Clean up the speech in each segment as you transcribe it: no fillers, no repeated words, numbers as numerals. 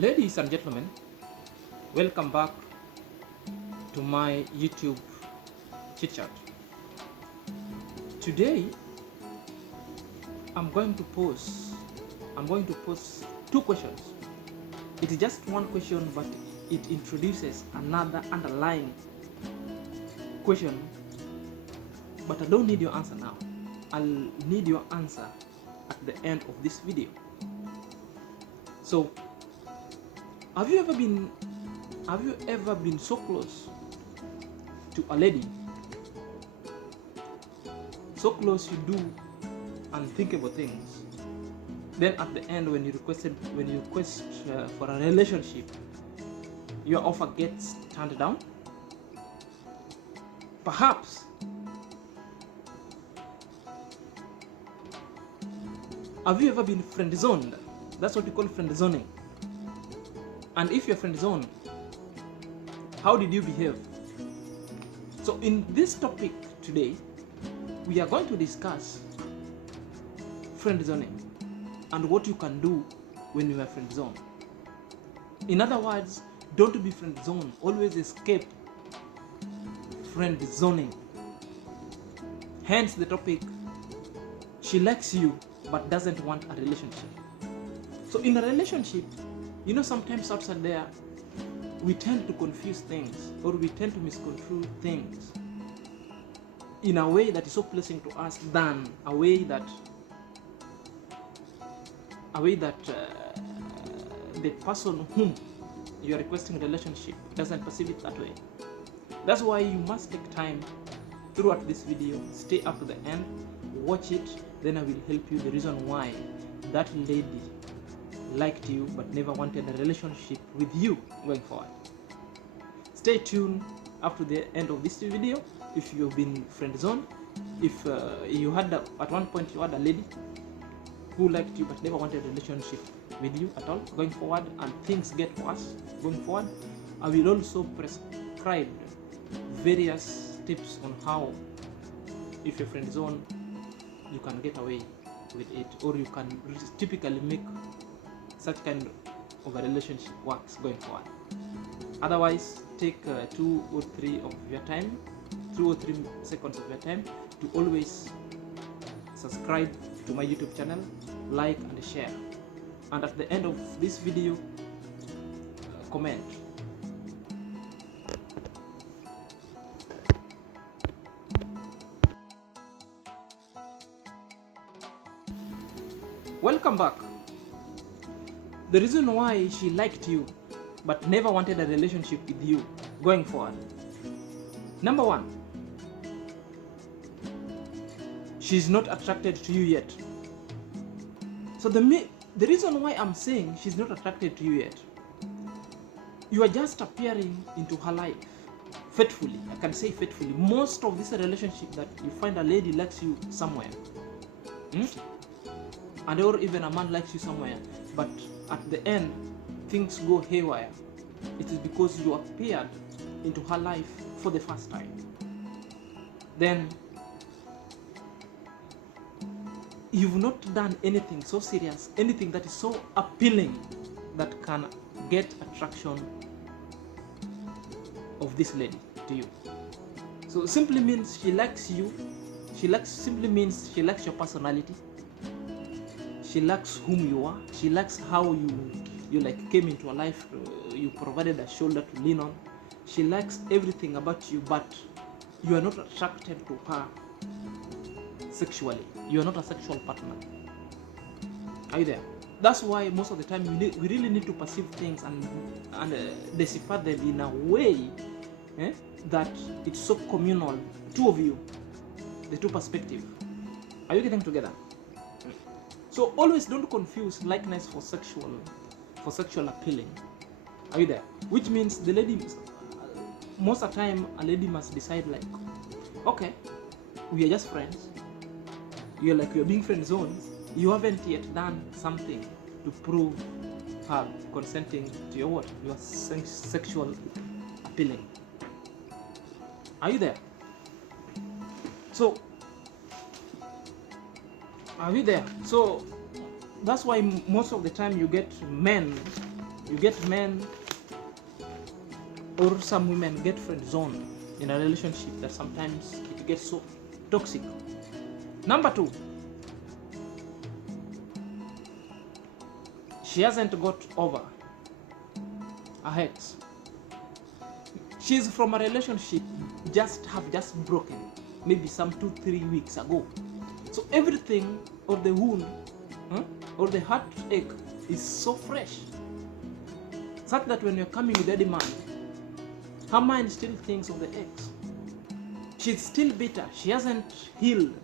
Ladies and gentlemen, welcome back to my YouTube chit chat. Today, I'm going to pose two questions. It is just one question, but it introduces another underlying question. But I don't need your answer now. I'll need your answer at the end of this video. So, have you ever been so close to a lady, so close you do unthinkable things, then at the end when you request for a relationship, your offer gets turned down? Perhaps have you ever been friend zoned? That's what we call friend zoning. And if you're friend zoned, how did you behave? So in this topic today, we are going to discuss friend zoning and what you can do when you are friend zoned. In other words, don't be friend zoned. Always escape friend zoning. Hence the topic, she likes you but doesn't want a relationship. So in a relationship, sometimes outside there, we tend to confuse things, or we tend to misconstrue things in a way that is so pleasing to us than a way that the person whom you are requesting a relationship doesn't perceive it that way. That's why you must take time throughout this video, stay up to the end, watch it, then I will help you the reason why that lady liked you but never wanted a relationship with you going forward. Stay tuned up to the end of this video. If you've been friend zoned, if you had at one point you had a lady who liked you but never wanted a relationship with you at all going forward, and things get worse going forward, I will also prescribe various tips on how, if you're friend zoned, you can get away with it, or you can typically make such kind of a relationship works going forward. Otherwise, take 2 or 3 seconds of your time to always subscribe to my YouTube channel, like and share, and at the end of this video, comment. Welcome back. The reason why she liked you but never wanted a relationship with you going forward. Number one, she's not attracted to you yet. So the reason why I'm saying she's not attracted to you yet, you are just appearing into her life faithfully. I can say faithfully. Most of this relationship that you find a lady likes you somewhere, and or even a man likes you somewhere, but at the end things go haywire. It is because you appeared into her life for the first time. Then you've not done anything so serious, anything that is so appealing that can get attraction of this lady to you. So simply means she likes you. Simply means she likes your personality. She likes whom you are. She likes how you like came into her life. You provided a shoulder to lean on. She likes everything about you, but you are not attracted to her sexually. You are not a sexual partner. Are you there? That's why most of the time we really need to perceive things and decipher them in a way that it's so communal. Two of you, the two perspectives. Are you getting together? So always don't confuse likeness for sexual appealing. Are you there? Which means the lady, most of the time, a lady must decide like, okay, we are just friends. You're being friend zoned. You haven't yet done something to prove her consenting to your sexual appealing. Are you there? So are we there? So that's why most of the time you get men You get men or some women get friend zoned in a relationship that sometimes it gets so toxic. Number 2, she hasn't got over her ex. She's from a relationship just broken, maybe some 2-3 weeks ago. So everything or the wound or the heartache is so fresh, such that when you're coming with a demand, her mind still thinks of the ex. She's still bitter. She hasn't healed.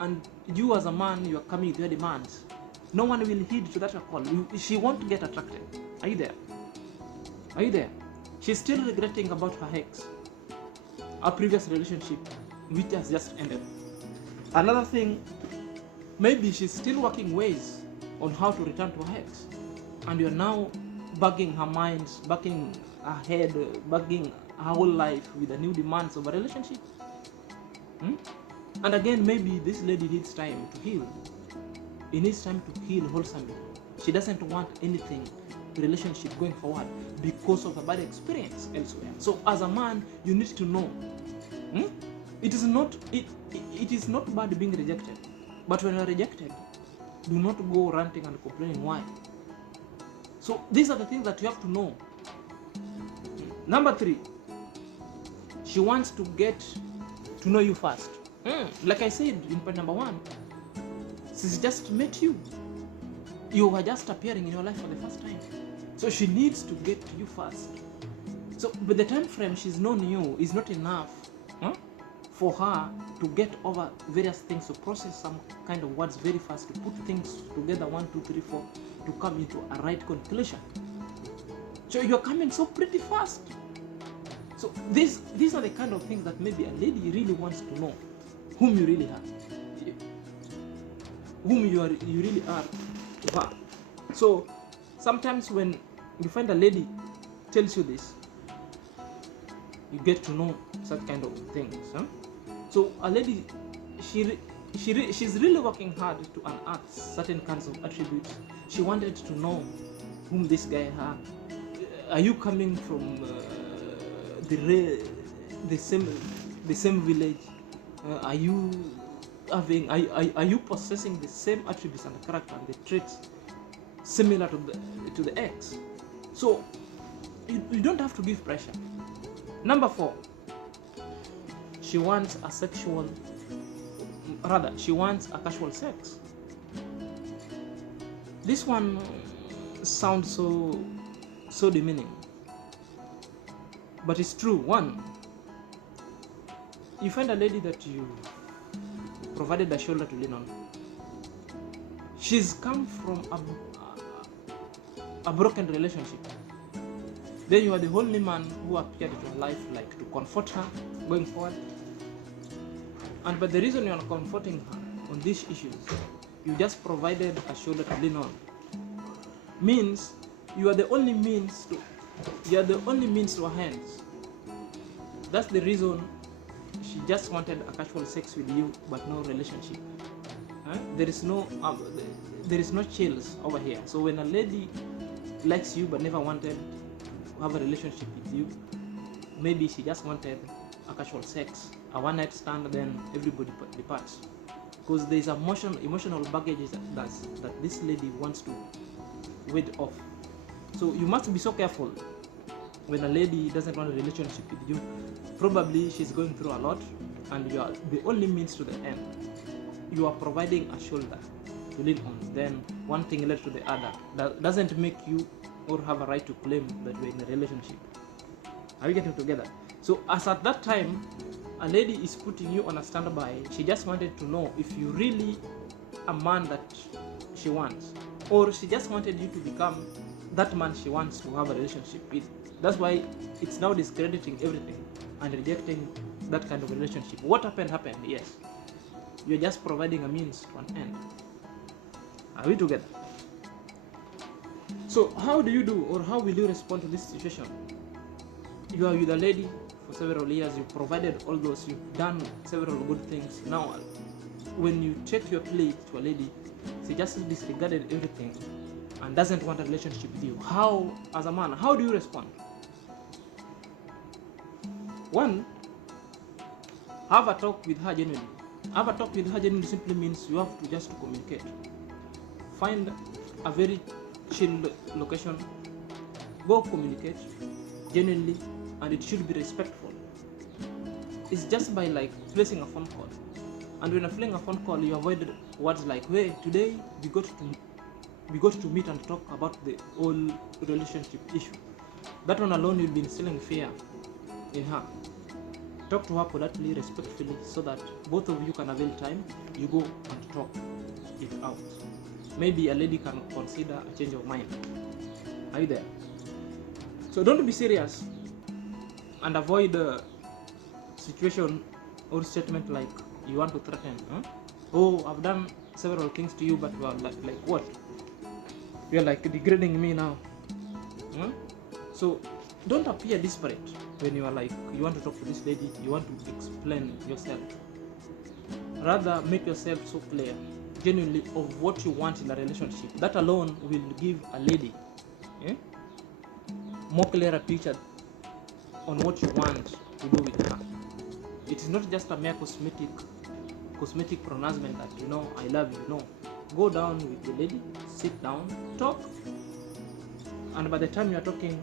And you as a man, you are coming with your demands. No one will heed to that call. She won't get attracted. Are you there? Are you there? She's still regretting about her ex, a previous relationship, which has just ended. Another thing, maybe she's still working ways on how to return to her ex. And you're now bugging her mind, bugging her head, bugging her whole life with the new demands of a relationship. And again, maybe this lady needs time to heal. It needs time to heal wholesomely. She doesn't want anything, relationship going forward because of a bad experience elsewhere. So as a man, you need to know. It is not bad being rejected. But when you're rejected, do not go ranting and complaining why. So these are the things that you have to know. Number 3, she wants to get to know you first. Like I said in point number 1, she's just met you. You were just appearing in your life for the first time. So she needs to get to you first. So by the time frame she's known you is not enough for her to get over various things, to process some kind of words very fast, to put things together 1, 2, 3, 4, to come into a right conclusion. So you're coming so pretty fast. So these are the kind of things that maybe a lady really wants to know whom you really are, whom you really are to her. So sometimes when you find a lady tells you this, you get to know such kind of things. So a lady, she's really working hard to unearth certain kinds of attributes. She wanted to know whom this guy had. Are you coming from the same village? Are you possessing the same attributes and character and the traits similar to the ex? So you don't have to give pressure. Number 4, she wants a casual sex. This one sounds so demeaning, but it's true. 1, you find a lady that you provided a shoulder to lean on. She's come from a broken relationship. Then you are the only man who appeared in her life, like to comfort her going forward. And but the reason you are comforting her on these issues, you just provided a shoulder to lean on, means you are the only means to her hands. That's the reason she just wanted a casual sex with you, but no relationship. There is no chills over here. So when a lady likes you but never wanted to have a relationship with you, maybe she just wanted a casual sex, a one night stand, then everybody departs. Because there is emotional baggage that this lady wants to ward off. So you must be so careful when a lady doesn't want a relationship with you. Probably she's going through a lot, and you are the only means to the end. You are providing a shoulder to lean on. Then one thing led to the other. That doesn't make you or have a right to claim that you're in a relationship. Are we getting together? So as at that time, a lady is putting you on a standby. She just wanted to know if you really a man that she wants, or she just wanted you to become that man she wants to have a relationship with. That's why it's now discrediting everything and rejecting that kind of relationship. What happened, yes. You're just providing a means to an end. Are we together? So how do you do, or how will you respond to this situation? You are with a lady for several years, you provided all those, you've done several good things. Now, when you take your plate to a lady, she just disregarded everything and doesn't want a relationship with you, how, as a man, how do you respond? One, have a talk with her genuinely. Have a talk with her genuinely simply means you have to just communicate. Find a very chill location, go communicate genuinely, and it should be respectful. It's just by like placing a phone call, and when you're playing a phone call, you avoid words like, "Hey, today we got to meet and talk about the whole relationship issue." That one alone will be instilling fear in her. Talk to her politely, respectfully, so that both of you can avail time. You go and talk it out. Maybe a lady can consider a change of mind. Are you there? So don't be serious and avoid a situation or statement like you want to threaten. Oh, I've done several things to you, but you are like what? You're like degrading me now. So don't appear desperate when you are like, you want to talk to this lady, you want to explain yourself. Rather, make yourself so clear, genuinely, of what you want in a relationship. That alone will give a lady more clearer picture on what you want to do with her. It is not just a mere cosmetic pronouncement that, I love you. No. Go down with the lady, sit down, talk, and by the time you are talking,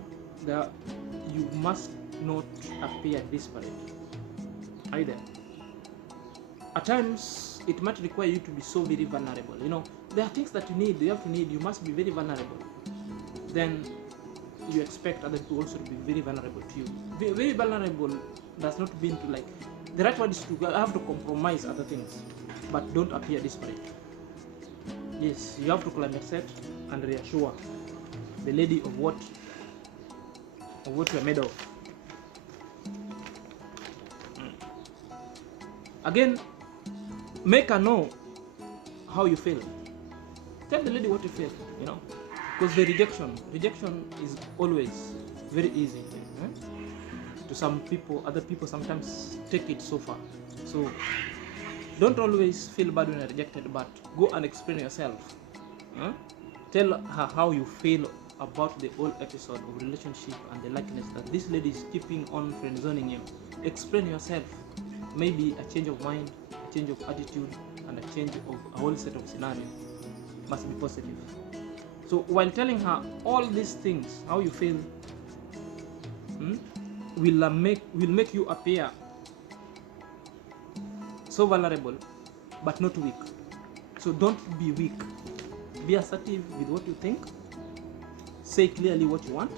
you must not appear desperate. Are you there? At times, it might require you to be so very vulnerable. There are things that you must be very vulnerable. Then you expect other people also to be very vulnerable to you. Very vulnerable does not mean to like, the right word is to have to compromise other things, but don't appear desperate. Yes, you have to climate and reassure the lady of what you are made of. Again, make her know how you feel. Tell the lady what you feel, because the rejection is always very easy. To some people, other people sometimes take it so far. So don't always feel bad when you're rejected, but go and explain yourself. Tell her how you feel about the whole episode of relationship and the likeness that this lady is keeping on friend zoning you. Explain yourself. Maybe a change of mind, a change of attitude, and a change of a whole set of scenario must be positive. So while telling her all these things, how you feel will make you appear so vulnerable, but not weak. So don't be weak. Be assertive with what you think. Say clearly what you want,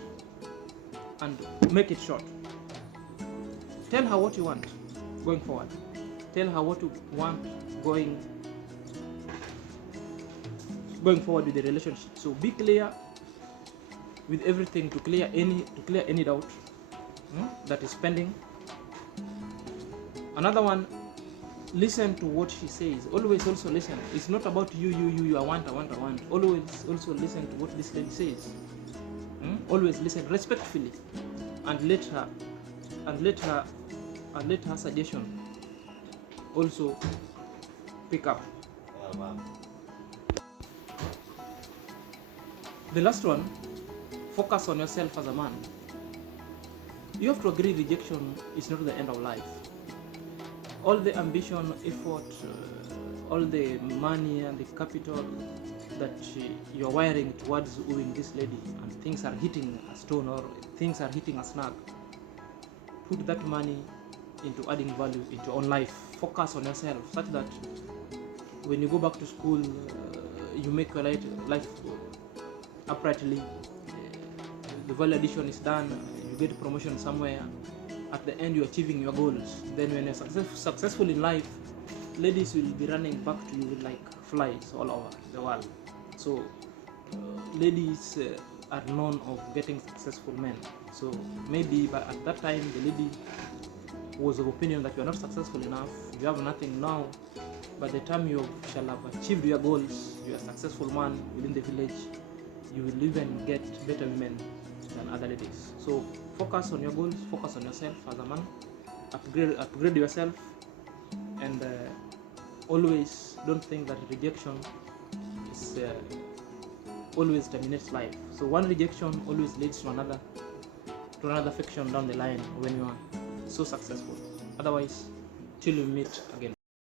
and make it short. Tell her what you want going forward. Tell her what you want going forward with the relationship. So be clear with everything to clear any doubt that is pending. Another one, listen to what she says. Always also listen. It's not about you. I want. Always also listen to what this lady says. Always listen respectfully, and let her suggestion also pick up. The last one, focus on yourself as a man. You have to agree rejection is not the end of life. All the ambition, effort, all the money and the capital that you're wiring towards wooing this lady, and things are hitting a stone or things are hitting a snag, put that money into adding value into your own life. Focus on yourself such that when you go back to school, you make your life uprightly. The value addition is done. You get a promotion somewhere. At the end, you're achieving your goals. Then when you're successful in life, ladies will be running back to you like flies all over the world. So ladies are known of getting successful men. So maybe at that time the lady was of opinion that you are not successful enough, you have nothing now. By the time you shall have achieved your goals, you are a successful man within the village, you will even get better women than other ladies. So focus on your goals, focus on yourself as a man, upgrade yourself, and always don't think that rejection always terminates life. So one rejection always leads to another affection down the line when you are so successful. Otherwise, till we meet again.